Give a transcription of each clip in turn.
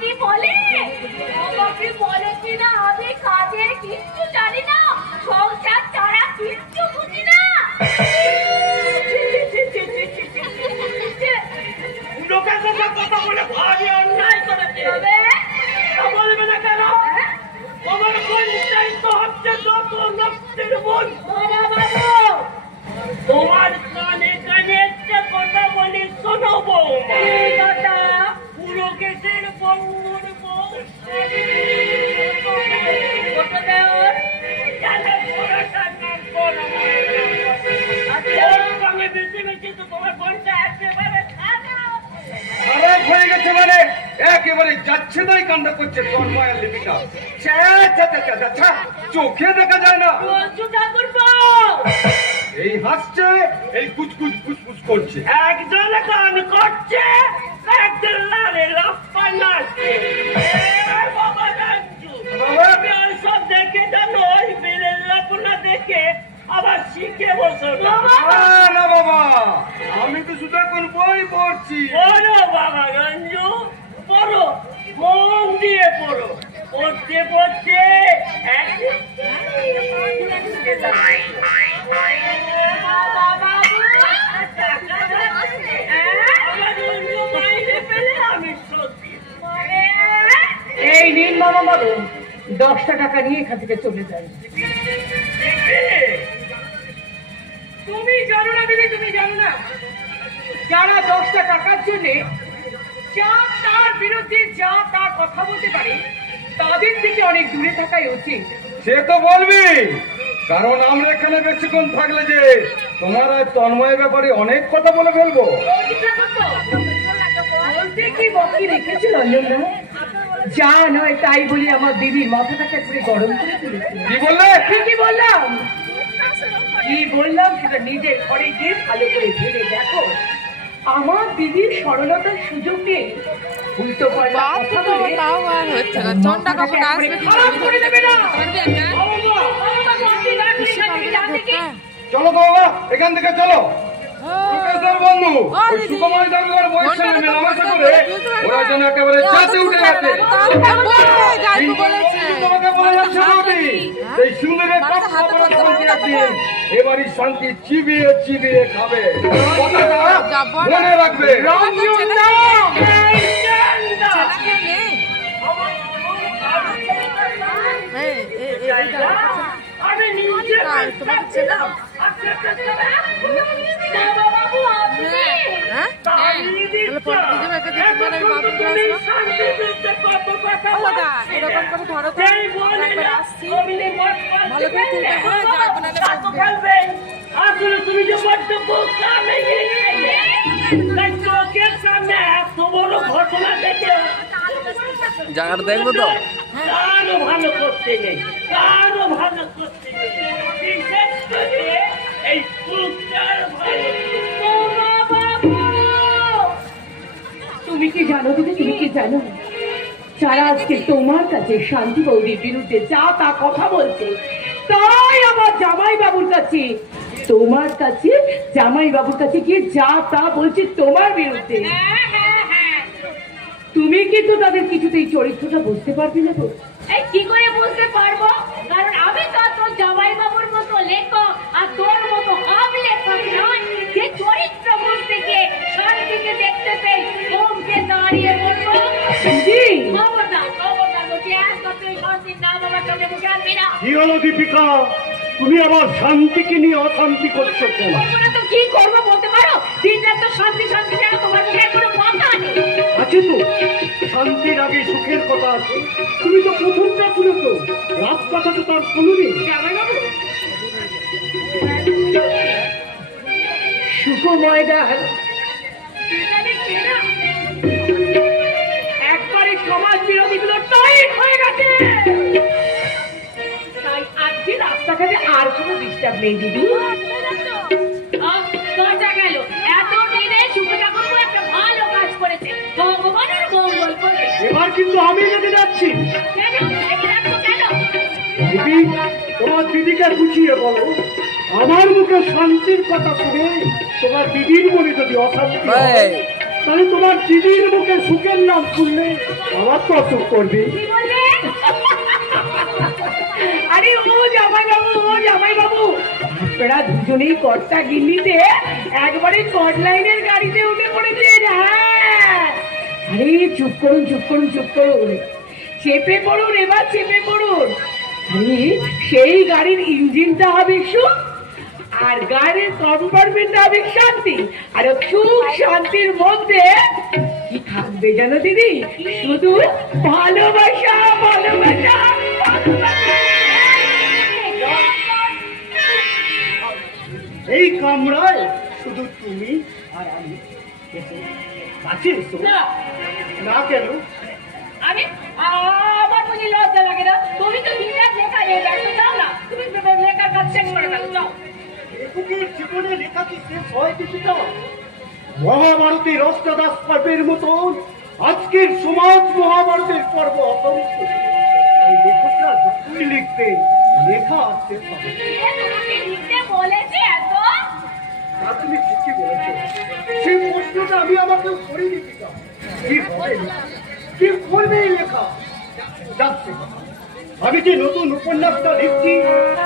কি বলে আমাকে বলে কিনা আমি কাজের কিচ্ছু জানি না, সংসার ছাড়া কিচ্ছু বুঝি না। লোকের সাথে কথা বলে ভারী অন্যায় করেছে। বলবে না কেন? তোমার পঞ্চায়েত হচ্ছে যত নষ্টের মন। তোমার কানে কানে একটা কথা বলি, শোনো বৌমা। পুরো কেসের বন্ধুর বউ বেশি বেশি তো তোমার বোনটা একেবারে খারাপ হয়ে গেছে মানে একেবারে যাচ্ছে তাই কাণ্ড করছে তন্ময়ের লিপিটা। চোখে দেখা যায় না। এই হাসছে, এই কুচকুচ ফুসফুস করছে। একজন গান করছে, একজন লালে লাফা নাচছে। বাবা নাচু সব দেখে জানো, ওই বিলের লাফনা দেখে আবার শিখে বসো না। না বাবা, আমি তো শুধু এখন বই পড়ছি। পড়ো বাবা রঞ্জু, পড়ো, মন দিয়ে পড়ো। পড়তে পড়তে এই নিন মামা মদন, 10টা টাকা নিয়ে এখান থেকে চলে যায়। তুমি জানো না দিদি, তুমি জানো না, যারা 10টা টাকার জন্য যা তার বিরুদ্ধে যা তার কথা বলতে পারে তাদের থেকে অনেক দূরে থাকাই উচিত। সে তো বলবি, কারণ আমরা এখানে বেশিক্ষণ থাকলে যে তোমার আর তন্ময়ের ব্যাপারে অনেক কথা বলে ফেলবো। বলতে কি বাকি রেখেছিল অঞ্জনা, যা নয় তাই বলি আমার দিদির মাথাটাকে একবারে গরম করে তুলেছিল। কি বললে? ঠিকই বললাম। কি বললাম সেটা নিজের ঘরে গিয়ে ভালো করে ভেবে দেখো। আমার দিদির সরলতার সুযোগ নিয়ে উল্টো পাল্টা কথা বলে তাও আর হচ্ছে না। চন্ডা কখন আসবে খারাপ করে দেবে না। চলো তো বাবা, এখান থেকে চলো। প্রফেসর বন্ধু, ওই সুকুমার জাদুঘর বয়স সঙ্গে মেলামেশা করে ওরা যেন একেবারে চাঁদে উঠে গেছে। তোমাকে বলা যাচ্ছে না ওটি, এই সুন্দরের এবারই শান্তি চিবিয়ে চিবিয়ে খাবে। কথাটা মনে রাখবে। আমি নিজে এরকম করে ধরো তো, একবার আসছি ভালো করে তুলতে হয়, আসলে তুমি যে বড্ড বোকা মেয়ে, চোখের সামনে এত বড় ঘটনা দেখে জায়গাটা দেখবো তো। কারো ভালো করতে নেই, কারো ভালো করতে নেই, বিশেষ করে এই পুত্রার ভালো। তুমি কি জানো দিদি, তুমি কি জানো, যারা আজকে তোমার কাছে শান্তি বৌদির বিরুদ্ধে যা তা কথা বলছে, তাই আমার জামাই বাবুর কাছে, তোমার কাছে জামাই বাবুর কাছে গিয়ে যা তা বলছে তোমার বিরুদ্ধে। তুমি কিন্তু তাদের কিছুতেই চরিত্রটা বুঝতে পারবি না তো। এই কি করে বুঝতে পারবো? কারণ আমি তো তোর জামাই বাবুর মতো লেখক আর তোর মতো আম লেখক নয়, যে চরিত্র বুঝতে গিয়ে শান্তিকে দেখতে পেয়ে ওমকে দাঁড়িয়ে বলবো খবরদার খবরদার, বলছি একবার তুই শান্তির নাম আমার কাছে মুখে আনবি না। কি হলো দীপিকা, তুমি আবার শান্তিকে নিয়ে অশান্তি করছো কেন? করবো না তো কি করবো বলতে পারো? দিন রাত তো শান্তি শান্তি ছাড়া তোমার মুখে কোনো কথা নেই। আছে তো, শান্তির আগে সুখের কথা আছে। তুমি তো প্রথমটা শুনে তো, রাত কথা তো তার শুনুনি। সুখময়দার একবারে সমাজ বিরোধীগুলো টাইট হয়ে গেছে, তাই আজকে রাস্তাঘাটে আর কোনো ডিস্টার্ব নেই দিদি। দরজা গেল, এত দিনে সুখে ঠাকুর একটা ভালো কাজ করেছে, ভগবানের মঙ্গল করবে। এবার কিন্তু আমি লেগে যাচ্ছি। কেন রেখে রাখছো কেন? দিদি, তোমার দিদিকে বুঝিয়ে বলো, আমার মুখে শান্তির কথা শুনে তোমার দিদির মনে যদি অশান্তি হয়, তাহলে তোমার দিদির মুখে সুখের নাম শুনলে আমার তো অসুখ করবে। কি বললে? আরে ও জামাই বাবু আপনারা দুজনেই কর্তা গিন্নিতে একবারে কট লাইনের গাড়িতে উঠে পড়েছেন। হ্যাঁ, আরে চুপ করুন চেপে পড়ুন, এবার চেপে পড়ুন। আরে সেই গাড়ির ইঞ্জিনটা হবে সুখ, আর গাড়ির কম্পার্টমেন্টটা হবে শান্তি। আর সুখ শান্তির মধ্যে কি থাকবে জানো দিদি? শুধু ভালোবাসা। এই কামরায় শুধু তুমি আর আমি। কাছে এসো। না কেন? আমি আমার বুঝি লজ্জা লাগে না? তুমি তো দিনরাত লেখা নিয়ে ব্যস্ত, যাও না, তুমি লেখার কাজ শেষ করে ফেলো, যাও। লেখকের জীবনে লেখা কি শেষ হয় কিছুটা? মহাভারতের অষ্টাদশ পর্বের মতন আজকের সমাজ মহাভারতের পর্ব অসংখ্য। এই লেখকরা যতই লিখবে লেখা শেষ হবে। কে তোমাকে লিখতে বলেছে এত? তা তুমি ঠিকই বলেছো। সেই প্রশ্নটা আমি আমাকে করিনি। কি হবে, কি করবে এই লেখা? যাচ্ছে আমি যে নতুন উপন্যাসটা লিখছি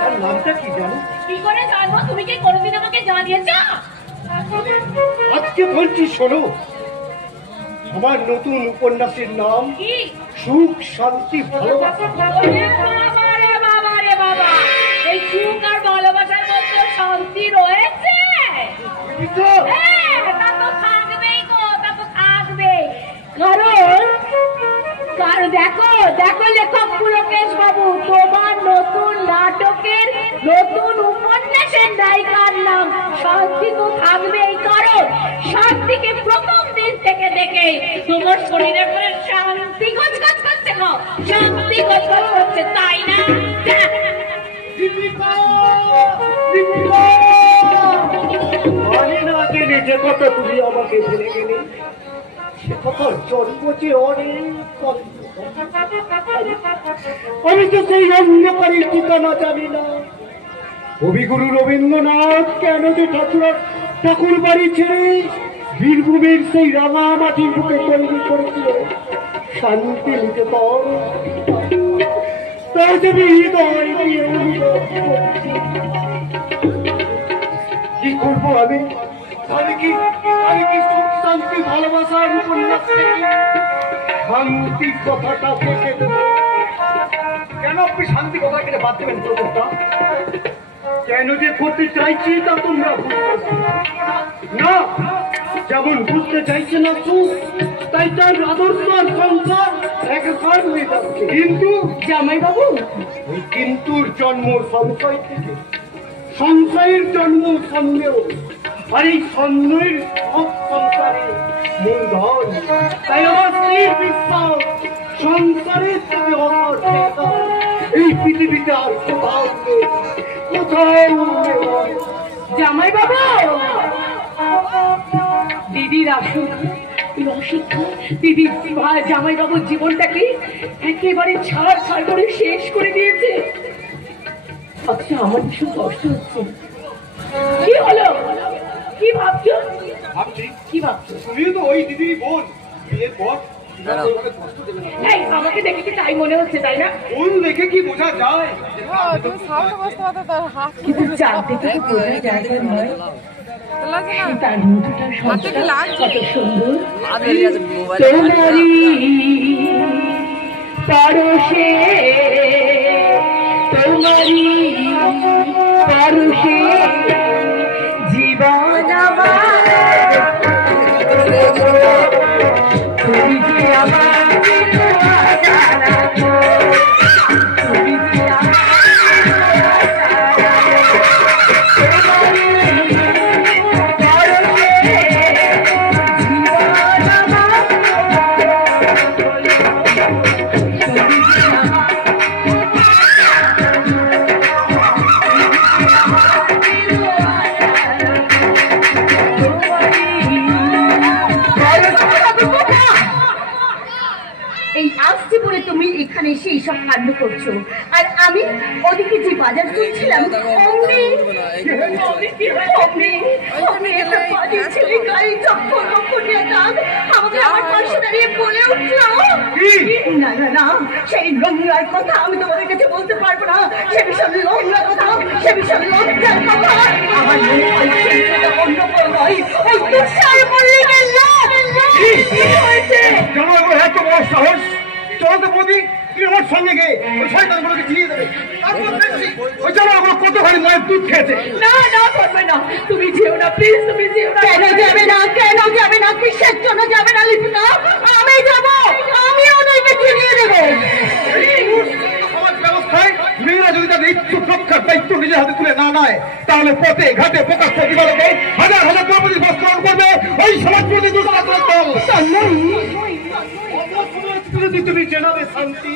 তার নামটা কি জানো? কি করে জানবো? তুমি কি কোনোদিন আমাকে জানিয়েছো? আজকে বলছি শোনো, আমার নতুন উপন্যাসের নাম কি? সুখ শান্তি ভালোবাসা। ওরে বাবা রে বাবা, এই সুখ আর ভালোবাসার মধ্যে শান্তি রয়েছে? হ্যাঁ, তা তো থাকবেই গো, তা তো থাকবেই। কারণ দেখো লেখক পুলকেশ বাবু, তোমার নতুন নাটকের নতুন উপন্যাসের নায়িকার নাম শান্তি তো থাকবেই। কারণ শান্তিকে প্রথম দিন থেকে দেখে তোমার শরীরে পুরো শান্তি গজগজ করছে গো, শান্তি গজগজ করছে, তাই না? অনেক আগে যে কথা তুমি আমাকে বলে গেলে সে কথার জন্ম যে অনেক কম। আমি তো সেই অন্ধকারের ঠিকানা জানি না। কবিগুরু রবীন্দ্রনাথ কেন যে ঠাকুর বাড়ি ছেড়ে বীরভূমের সেই রাঙা মাটির বুকে তৈরি করেছিল শান্তি নিকেতন, তার যে হৃদয় দিয়ে কি করবো আমি? আমি কি সুখ শান্তি ভালোবাসার উপন্যাস শান্তি কথাটা থেকে দেব? কেন আপনি শান্তি কথা কেটে বাদ দেবেন? কেন যে করতে চাইছি তা তোমরা বুঝতে না। যেমন বুঝতে চাইছে না সুখ, তাই তার আদর্শ আর সংসার একবার হয়ে যাচ্ছে। কিন্তু জামাই বাবু, ওই কিন্তুর জন্ম সংশয় থেকে, সংশয়ের জন্ম সন্দেহ, আর এই সন্দেহের সব সংসারের মূলধন। তাই আমার স্ত্রীর বিশ্বাস সংসারের থেকে এই পৃথিবীতে আর কোথাও নেই, কোথাও নেই। জামাই বাবু, দিদির আসুক দিদি জামাই বাবুর জীবনটাকে একেবারে ছাড় করে শেষ করে দিয়েছে। আচ্ছা, আমার ভীষণ কষ্ট হচ্ছে। কি হলো? কি ভাবছো? কি ভাবছো? তুমিও তো ওই দিদির বোন, বিয়ের পর এই, আমাকে দেখে কি তাই মনে হচ্ছে, তাই না? বোন দেখে কি বোঝা যায়? তুমি সামনে বসতে পারতো, তার হাত কিন্তু জানতে তো বোঝা জায়গা নয়, লাগে না? তার মুঠোটার সংসার কত সুন্দর। মোবাইল তোমারই পরশে, তোমারই পরশে জীবন আমার, তুমি যে আমার আশারা, তুমি যে আমার আশারা, তোমারই পরশে জীবন আমার। এই আসতে বলে তুমি এখানে এসে এইসব কাণ্ড করছো, আর আমি ওদিকে যে বাজার করছিলাম অমনি একটা বাজে ছেলে গায়ে চক্কর মক্কর নিয়ে দাগ আমাকে আমার পাশে দাঁড়িয়ে বলে উঠলো, না না না সেই নোংরার কথা আমি তোমাদের কাছে বলতে পারবো না, সে বিষয় নোংরা কথা, সে বিষয় লজ্জার কথা। আমার মনে হয় সেই ছেলেটা অন্য কেউ নয়, ওই তুষার মল্লিকের লোক। কি হয়েছে? কেন এত বড় সাহস? চলো তো বৌদি, তুই আমার সঙ্গে গিয়ে ওই শয়তানগুলোকে চিনিয়ে দেবে। তারপর দেখছি ওই চলো ওগুলো কতখানি মায়ের দুধ খেয়েছে। না না করবে না, তুমি যেও না প্লিজ, তুমি যেও না। কেন যাবে না, কেন যাবে না, কিসের জন্য যাবে না লিপিকা? আমি যাবো, আমি ওদেরকে চিনিয়ে দেবো। সমাজ ব্যবস্থায় মেয়েরা যদি তাদের ইচ্ছুক রক্ষার দায়িত্ব নিজের হাতে তুলে না নেয়, তাহলে পথে ঘাটে প্রকাশ্য দিবালোকে হাজার হাজার দ্রৌপদী বস্ত্রণ করবে ওই সমাজ প্রতি দুষ্কৃতকারীর দল। তুমি জানাবে শান্তি,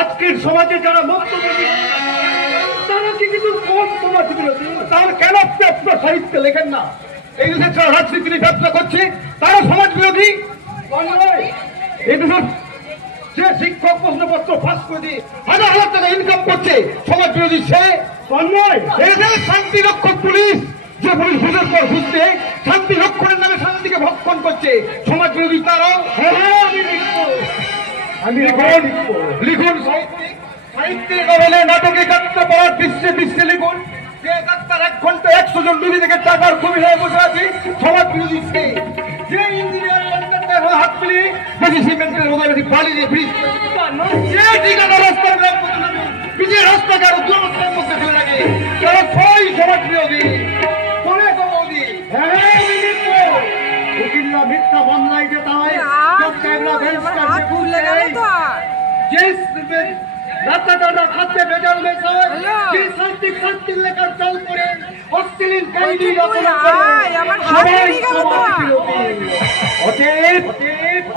আজকের সমাজে যারা মধ্যবিত্ত তারা কি কিন্তু কোন সমাজ বিরোধী? তার কেন আপনি আপনার সাহিত্যে লেখেন না এই দেশের যারা রাজনীতি নিয়ে ব্যবসা করছে তারা সমাজ বিরোধী? এই দেশের যে শিক্ষক প্রশ্নপত্র ফাঁস করে দিয়ে হাজার হাজার টাকা ইনকাম করছে সমাজ বিরোধী সে তন্ময়। এদের শান্তি রক্ষক পুলিশ, যে পুলিশ ঘুষের পর ঘুষতে শান্তি রক্ষণের নামে শান্তিকে ভক্ষণ করছে সমাজ বিরোধী তারাও। আমি লিখুন সাহিত্যিক বলে নাটকে কাটতে পারার দৃশ্যে দৃশ্যে লিখুন যে ডাক্তার 1 ঘন্টা 100 জন রোগী থেকে টাকার কমি হয়ে বসে আছে সমাজ বিরোধী সে। যে ইঞ্জিনিয়ার কন্ট্রাক্টর হাত মিলিয়ে বেশি সিমেন্টের মধ্যে বেশি বালি দিয়ে ব্রিজ, যে ঠিকাদার রাস্তার বিজয় রাস্তাকে আরো দুরবস্থার মধ্যে ফেলে রাখে, তারা সবাই সমাজ বিরোধী। মনে করি উকিল্লা মিথ্যা মামলায় যে তাই রাস্তাটা খাদ্যে ভেজাল মেশায়, যে শান্তি শান্তির লেখার চাল করে অশ্লীল কাহিনী রচনা করে সবাই সমাজ বিরোধী। অতএব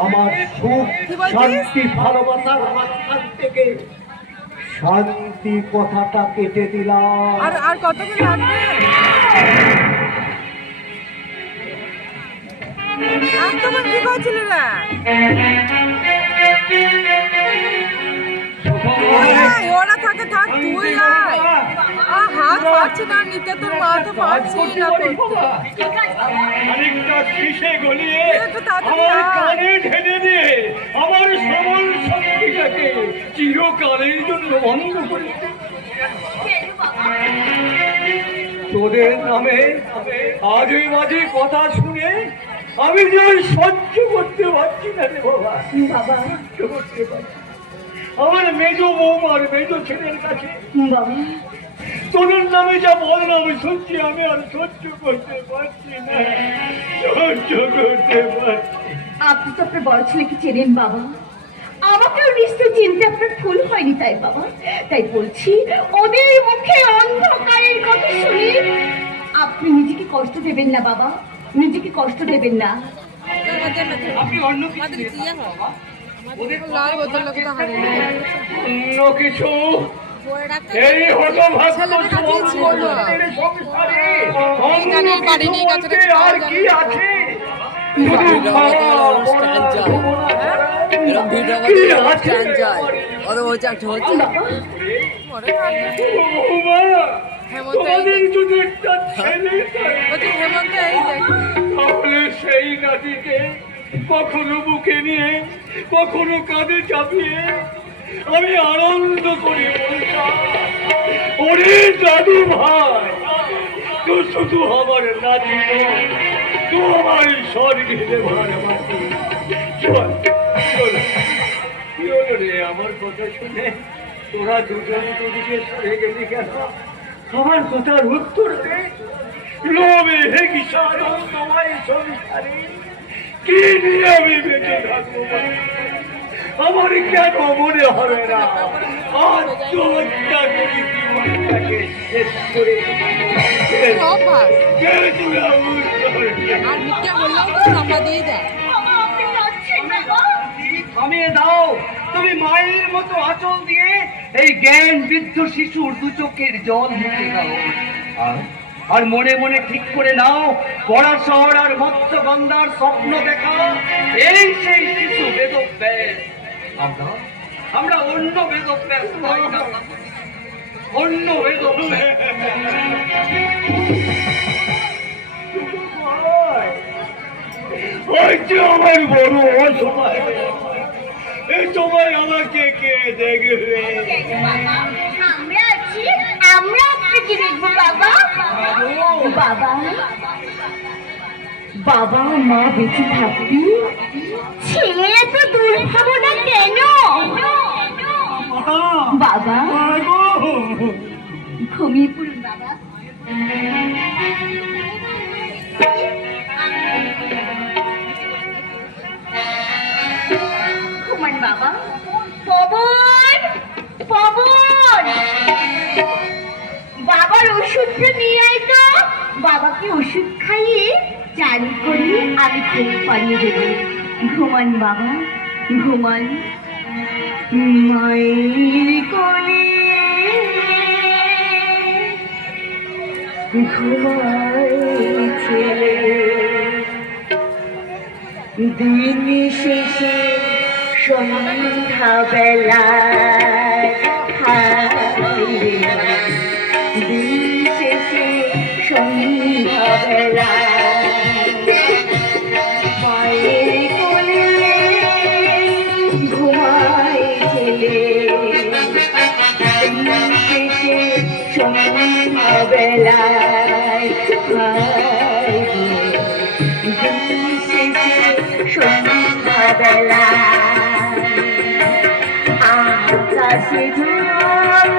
আমার সুখ শান্তি ভালোবাসার মাঝখান থেকে শান্তি কথাটা কেটে দিলাম। আর কতক্ষণ লাগবে? তোমার কি করছিল রে? ওরা থাকে থাক, তুই আয়। হাত পাচ্ছি না নিতে, তোর মা তো পাচ্ছি না করতে। খানিকটা শীষে গলিয়ে একটু তাড়াতাড়ি আমার আয়। কানে ঢেলে দিয়ে আমার সবল শক্তিটাকে চিরকালের জন্য বন্ধ করে দে। তোদের নামে আজে বাজে কথা শুনে আমি যে সহ্য করতে পারছি না রে বাবা, সহ্য করতে পারছি। আমার মেজো বৌমার মেজো ছেলের কাছে তোদের নামে যা বললাম শুনছি, আমি আর সহ্য করতে পারছি না, সহ্য করতে পারছি। আপনি তো আপনার বড় ছেলেকে চেনেন বাবা, আমাকেও নিশ্চয় চিনতে আপনার ভুল হয়নি তাই বাবা। তাই বলছি ওদের মুখে অন্ধকারের কথা শুনি আপনি নিজেকে কষ্ট দেবেন না বাবা, নিজেকে কষ্ট দেবেন না। আপনি অন্য লাল বোতল লোক তো হারিয়ে অন্য কিছু এই হতভাগ্য আর কি আছে? তাহলে সেই নাতিকে কখনো বুকে নিয়ে কখনো কাঁধে চাপিয়ে আমি আনন্দ করে বলতাম, ওরে দাদু ভাই, তো শুধু আমার নাতি নয়, তো আমার স্বর্গে ভাড়া মাটি। কি হলো রে আমার কথা শুনে তোরা দুজন দুদিকে সরে গেলি কেন? আমার কথার উত্তর দে। লোভে হিংসা তোমার সংসারে কি নিয়ে আমি বেঁচে থাকবো? আমার কেন মনে হবে না আত্মহত্যা করি জীবনটাকে শেষ করে আর মিথ্যা বললেও তো চাপা দিয়ে দেয়। বাবা আপনি যাচ্ছেন বাবা? থামিয়ে দাও, তুমি মায়ের মতো আঁচল দিয়ে এই জ্ঞান বৃদ্ধ শিশুর দু চোখের জল মুছে দাও। আর মনে মনে ঠিক করে নাও, পড়া শহর আর মৎস্যগন্ধার স্বপ্ন দেখা এই সেই শিশু বেদব্যাস। আমরা অন্য বেদব্যাস পাই না, অন্য বেদব্যাস। ওই যে আমার বড় অসহায়, এই সময় আমাকে কে দেখবে? আমরা আছি, আমরা আপনাকে দেখবো বাবা। বাবা, বাবা মা বেঁচে থাকবি, ছেলেরা তো দুর্ভাবনা কেন? বাবা ঘুমিয়ে পড়ুন বাবা। ঘুমান বাবা। পবন, পবন, বাবার ওষুধটা নিয়ে আয় তো। বাবাকে ওষুধ খাইয়ে চান করিয়ে আমি ঘুম পাড়িয়ে দেবো। ঘুমান বাবা, ঘুমান। মায়ের কোলে ঘুমায় ছেলে, দিন শেষে সন্ধ্যা বেলায়, দিন শেষে সন্ধ্যা বেলায় মায়ের কোলে ঘুমায় ছেলে, দিন শেষে সন্ধ্যা বেলায়, দিন শেষে সন্ধ্যা বেলায় আকাশে যখন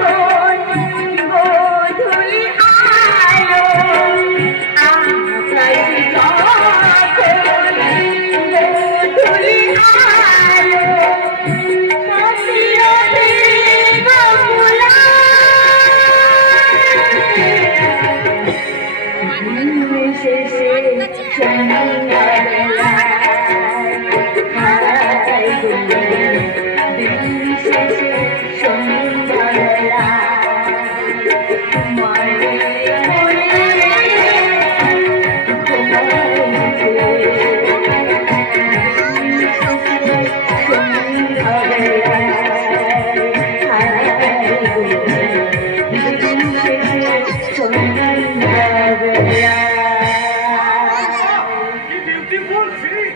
গোধূলি আলো, আকাশে যখন গোধূলি আলো, কাশিয়া বেগমুলা শেষে সন্ধ্যা বেলায়, দিন শেষে সন্ধ্যা বেলায় মায়ের কোলে সন্ধ্যা বেলায়, দিন শেষে সন্ধ্যা বেলায়। কি বিউটিফুল সিন!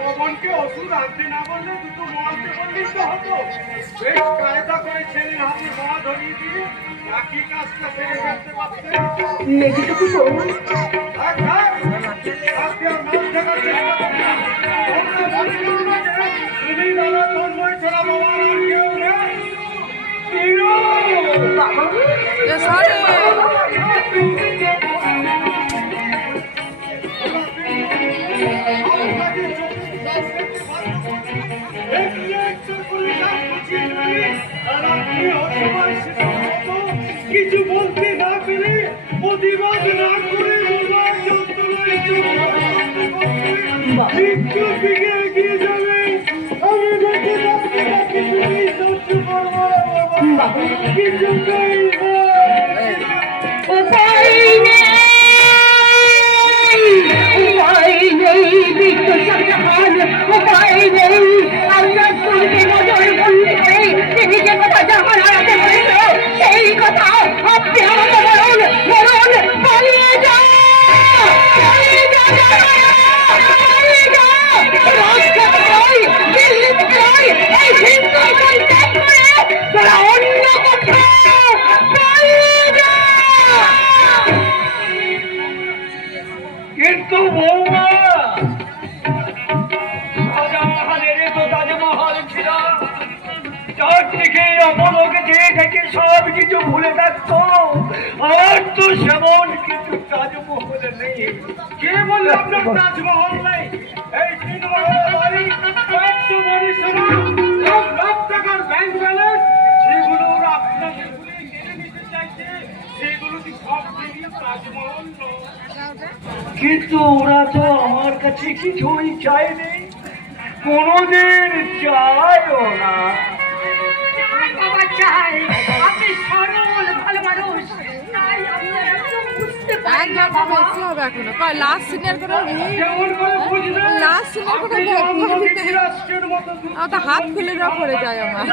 পবনকে ওষুধ আনতে না বললে দুটো মারতে বললেই তো হতো। বেশ কায়দা করে ছেলের হাতে মারা ধরিয়ে দিয়ে বাকি কাজটা সেরে ফেলতে পারতে। মেয়েটুকু পড়ুন। থাক, থাক। আজকে আর মাছ দেখার চেষ্টা করবি না। তোমরা মনে করো না যে তুমি দাদা তন্ময় ছাড়া বাবার আর কেউ নেই। চিনো? সরি কিছু বলতে না পেরে প্রতিবাদ না করে মৃত্যুর দিকে এগিয়ে যাবে। আমি বেঁচে থাকতে না কিছুতেই সহ্য করবো না বাবা, কিছুতেই না। উপায় নেই, উপায় নেই, বৃদ্ধ সন্তান, উপায় নেই। আমরা তুলকে নজর বন্ধ করে তিনি যে কথা যখন হারাতে বলেছিল সেই কথা আপনি আমাকে বলুন, বলুন, পালিয়ে যাও, পালিয়ে যাও, পালিয়ে যাও। রাজপথে নয়, দিল্লিতে নয়, এই হিন্দুস্তান ত্যাগ করে তোরা অন্য কোথাও পালিয়ে যাও। কিন্তু বৌমা, তাজমহলের তো তাজমহল ছিল, যার থেকে অপলোকে যে থেকে সব কিছু ভুলে থাকতো। আর তো সেমন কিছু তাজমহল নেই। কে বললো আপনার তাজমহল নেই? এই 3 মহলের বাড়ি, 100 বাড়ি সোনা, লাখ লাখ টাকার ব্যাংক ব্যালেন্স, সেগুলো ওরা আপনাকে ভুলে কেড়ে নিতে চাইছে। সেগুলো কি সব মিলিয়ে তাজমহল নয়? কিন্তু ওরা তো আমার কাছে কিছুই চায়নি, কোনোদিন চাইও না। বাবা চাই, আপনি সরল ভালো মানুষ, তাই আমরা একদম বুঝতে এক ঘন্টা বেশি হবে এখনো কয় লাস্ট সিনের কোনো কেমন করে বুঝবে লাস্ট সিনের কোনো আমি যুক্তরাষ্ট্রের মতো ওটা হাত খুলে দেওয়া পড়ে যায় আমার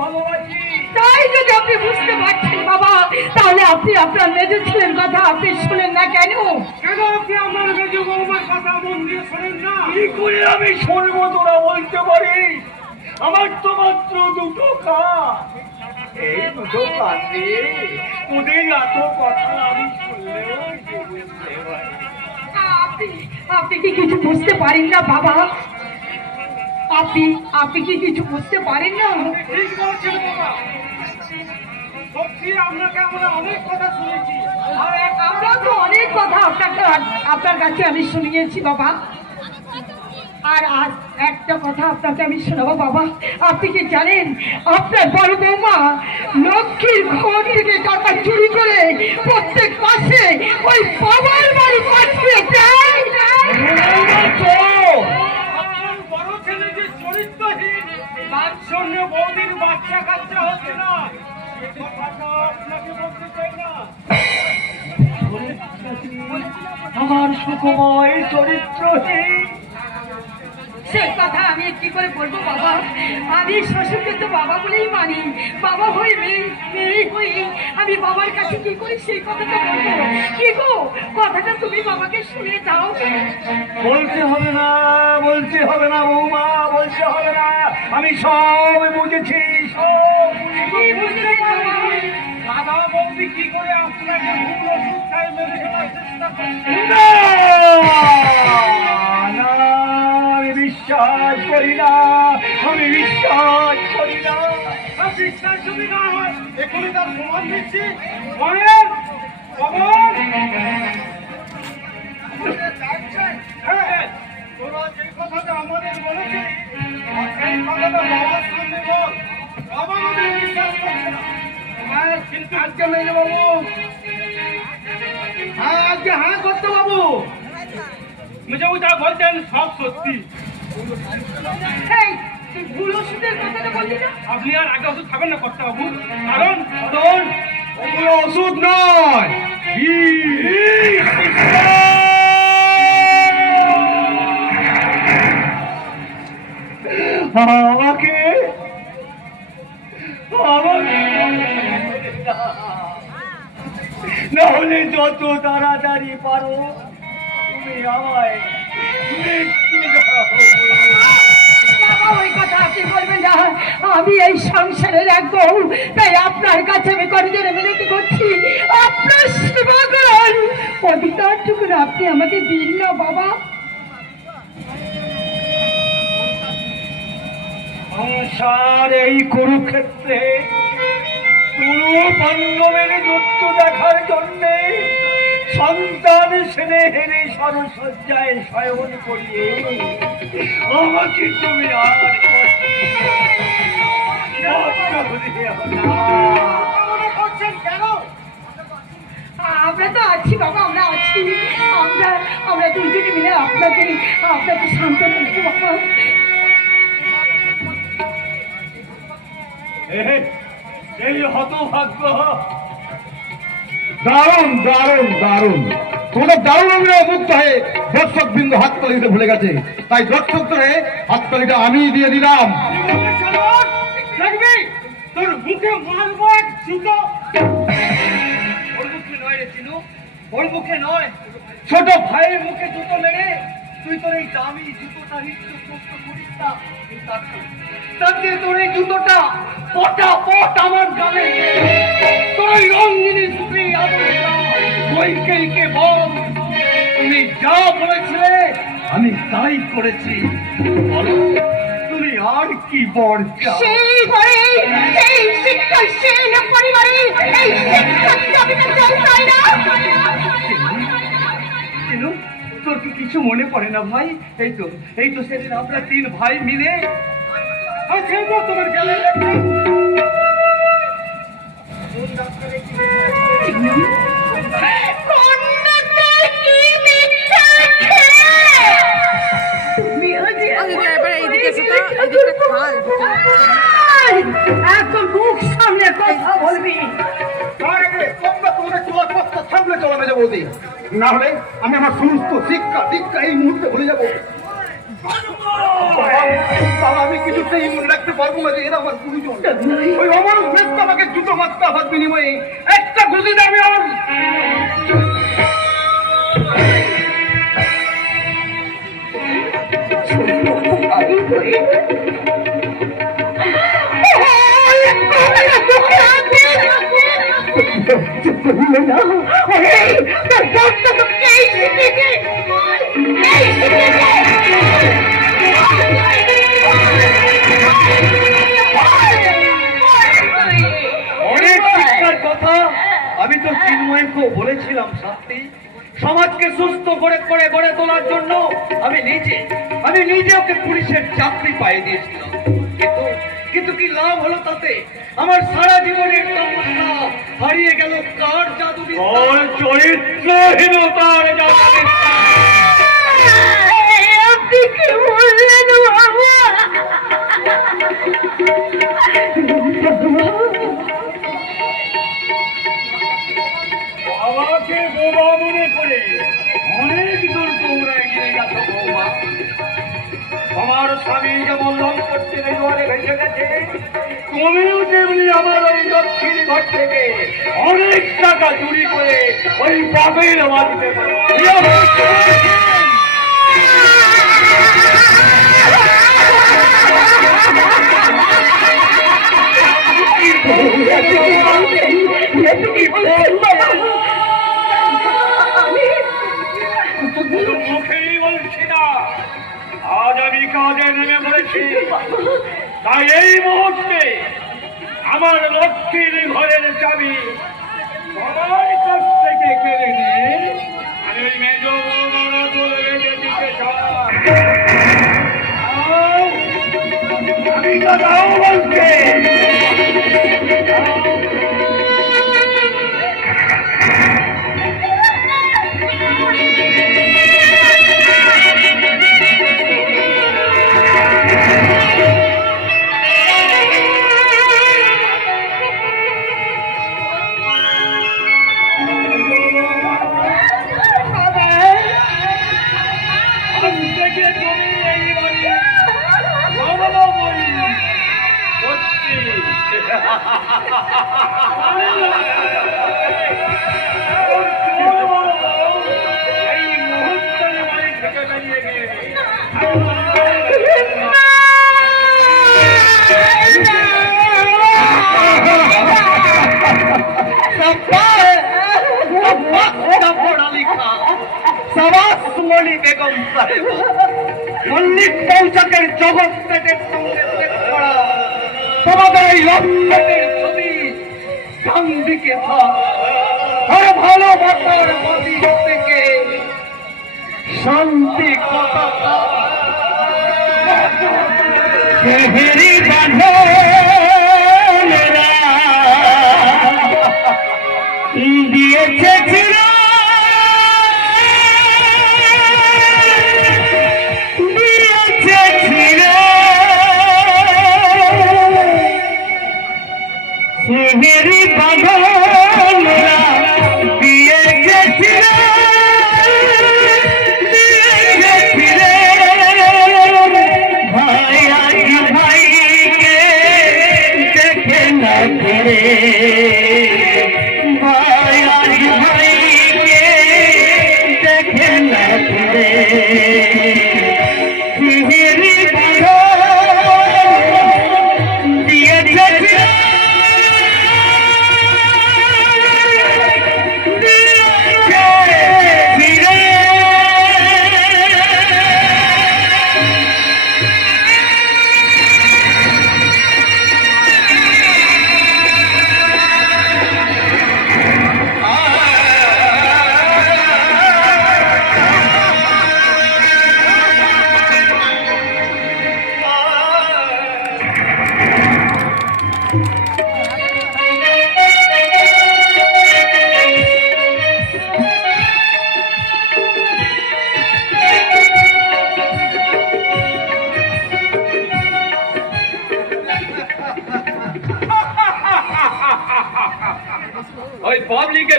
ভালোবাসি তাই যদি আপনি বুঝতে পারছেন বাবা, তাহলে আপনি আপনার মেজর ছেলের কথা আপনি শুনেন না কেন? কেন আপনি আমার মেজো বৌমার কথা মন দিয়ে শোনেন না? কি করে আমি শুনবো তোরা বলতে পারিস? আমার তো মাত্র দুটো কাজ, এই দুটো কাজে তোদের এত কথা আমি শুনলেও যে বুঝতে পারি। আপনি কি কিছু বুঝতে পারেন না বাবা? আপনি কি কিছু বুঝতে পারেন না? ঠিক বলছেন বাবা, সত্যি আপনাকে আমরা অনেক কথা শুনেছি, আর আমরা তো অনেক কথা আপনার কাছে আমি শুনিয়েছি বাবা। আর আজ একটা কথা আপনাকে আমি শোনাবো বাবা। আপনি কি জানেন আপনার বড় বৌমা লক্ষ্মীর ঘর থেকে টাকা চুরি করে প্রত্যেক মাসে ওই বাবার বাড়ি পাঠিয়ে দেয়? আপনার বড় ছেলে যে চরিত্রহীন, তার জন্য বৌদির বাচ্চা কাচ্চা হচ্ছে না, সে কথাটা আপনাকে বলতে চাই না। আমার সুখময় চরিত্রহীন, সে কথা আমি কি করে বলবো বাবা? আমি শ্বশুরকে তো বাবা বলেই মানি, বাবা হই মেয়ে হই, আমি বাবার কাছে কি করে সেই কথাটা বলবো? কি গো, কথাটা তুমি বাবাকে শুনে দাও। বলতে হবে না, বলতে হবে না বৌমা, বলতে হবে না, আমি সব বুঝেছি, সব কি বুঝলে বাবা? দাদা বৌদি কি করে আপনাকে ভুল ওষুধ খাই মেরে ফেলার চেষ্টা করছে? না, আমি বিশ্বাস করি না, আমি বিশ্বাস করি না। বিশ্বাস যদি না হয় এখনই তার প্রমাণ দিচ্ছি। বলেন খবর, হ্যাঁ, তোরা যে কথাটা আমাদের বলেছিস সেই কথাটা বাবার সামনে বল। বাবা আমাদের বিশ্বাস করছে না। হ্যাঁ, কিন্তু আজকে মেয়ে বাবু, হ্যাঁ আজকে হ্যাঁ করতে বাবু, মেজাবু যা বলছেন সব সত্যি। এই তুই ভুল ওষুধের কথাটা বললি না? আপনি আর আগে ওষুধ খাবেন না কর্তা বাবু, কারণ ওগুলো ওষুধ নয়, আমাকে না হলে যত তাড়াতাড়ি পারো তুমি আমায় মৃত্যু দাও। বাবা ওই কথা আপনি বলবেন না, আমি এই সংসারের এক বউ, তাই আপনার কাছে আমি করজোড়ে মিনতি করছি, আপনার সেবা করার অধিকারটুকু আপনি আমাকে দিন না বাবা। সংসার এই কুরুক্ষেত্রে পুরো পাণ্ডবের যুদ্ধ দেখার জন্যে সন্তান স্নেহের সরসজ্জায় শয়ন করিয়ে আমাকে তুমি আর করছেন কেন? আমরা তো আছি বাবা, আমরা আছি, আমরা দুজনে মিলে আপনাকে সান্ত্বনা দেবো বাবা। এই হতভাগ্য, দারুণ দারুণ দারুণ, তোমরা দারুণ অভিনয় মুক্ত হয়ে দর্শক বিন্দু হাততালি দিতে ভুলে গেছে, তাই দর্শক ধরে হাততালিটা আমি দিয়ে দিলাম। দেখবি তোর মুখে মারবো এক জুতো। ওর মুখে নয় রে চিনু, ওর মুখে নয়, ছোট ভাইয়ের মুখে জুতো মেরে তুই তোর এই দামি জুতোটা নষ্ট করিস না। তাতে তোর এই জুতোটা পটাপট আমার গালে তোর ওই রঙিনী স্ত্রী বৈকেলকে বল তুমি যা বলেছিলে আমি তাই করেছি, বলো তুমি আর কি বর চাও? সেই ঘরে এই শিক্ষাহীন পরিবারে এই শিক্ষাকে চাই না। চিনু, তোর কি কিছু মনে পড়ে না ভাই? এই তো সেদিন আমরা 3 ভাই মিলে আছে তো তোমার গেলে এবার এইদিকে এসে তো এদিকটা খাল একদম মুখ সামনে কথা বলবি। তার আগে তোমরা তোমাদের চলাপথটা সামনে চলা মেজে বৌদি, না হলে আমি আমার সমস্ত শিক্ষা দীক্ষা এই মুহূর্তে ভুলে যাবো। বাবা, আমি কিছুতেই মনে রাখতে পারবো না যে এরা আমার গুরুজন। ওই অমানুষ ব্যক্তি আমাকে জুতো মাত্রা হাত বিনিময়ে একটা গুলি দাবি আমার অনেক শিক্ষার কথা আমি তো চিন্ময়কে বলেছিলাম শাস্তি সমাজকে সুস্থ করে গড়ে তোলার জন্য আমি নিজে ওকে পুলিশের চাকরি পাইয়ে দিয়েছিলাম, কিন্তু কি লাভ হলো তাতে? আমার সারা জীবনের তপস্যা হারিয়ে গেল কার জাদু চরিত্রহীনতার জাদু। আপনি কি বললেন বাবা? বাবাকে বোবা মনে করে অনেক দূর তোমরা এগিয়ে গেছো বৌমা। আমার স্বামী যেমন লঙ্কটে জোয়ারে ভেসে গেছে, তুমিও তেমনি আমার ওই দক্ষিণ ঘর থেকে অনেক টাকা চুরি করে ওই বাপের বাড়িতে মুখেই বলছি না, আজ আমি কাজে নেমে পড়েছি। তাই এই মুহূর্তে আমার লক্ষ্মীর ঘরের চাবি সবার কাছ থেকে কেড়ে নিয়ে আমি ওই মেজ বৌমারা তুলে রেখে দিতে চাই। আমি তো তাও বলছি মল্লিক পৌঁছাকের জগৎ পেটের সঙ্গে তোমাদের এই লক্ষ্যের ছবি ডান দিকে আর ভালোবাসার মন্দির থেকে শান্তি কথা শহরি বাঁধনেরা দিয়েছে ছিল মেরি বাঁধনেরা দিয়ে গেছিল ভাই আজ ভাইকে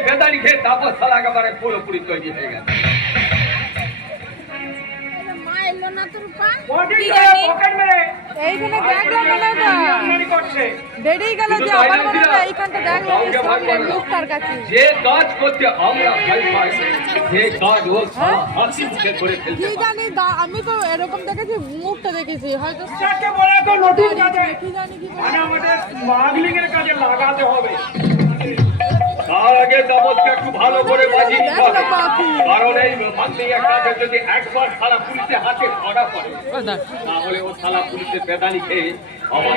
বেদানি খেয়ে তাপস শালা একেবারে পুরোপুরি তৈরি হয়ে গেছে। মা এলো না তোর পা পকেট কি মেরে, জানি? পকেট মেরে। এইখানে দেখলাম মনে হয় আমদানি করছে। বেরিয়ে গেল যে আবার মনে হয় এইখানটা দেখলাম যে সামনে লোক তার কাছে যে কাজ করতে আমরা ভয় পাই যে কাজ ও সারা হাসি মুখে করে ফেলতে কি পারে। জানি আমি তো এরকম দেখেছি মুখটা দেখেছি হয়তো যাকে বলে তো নতুন কাজে কি জানি কি বলে। মানে আমাদের স্মাগলিং এর কাজে লাগাতে হবে। তার আগে তাপসকে একটু ভালো করে বাজিয়ে নিতে হবে। দেখো বাকি। কারণ এই মানতে একটা যদি একবার সারা পুলিশের হাতে ধরা পড়ে তাহলে ও সারা পুলিশের বেদানি খেয়ে আবার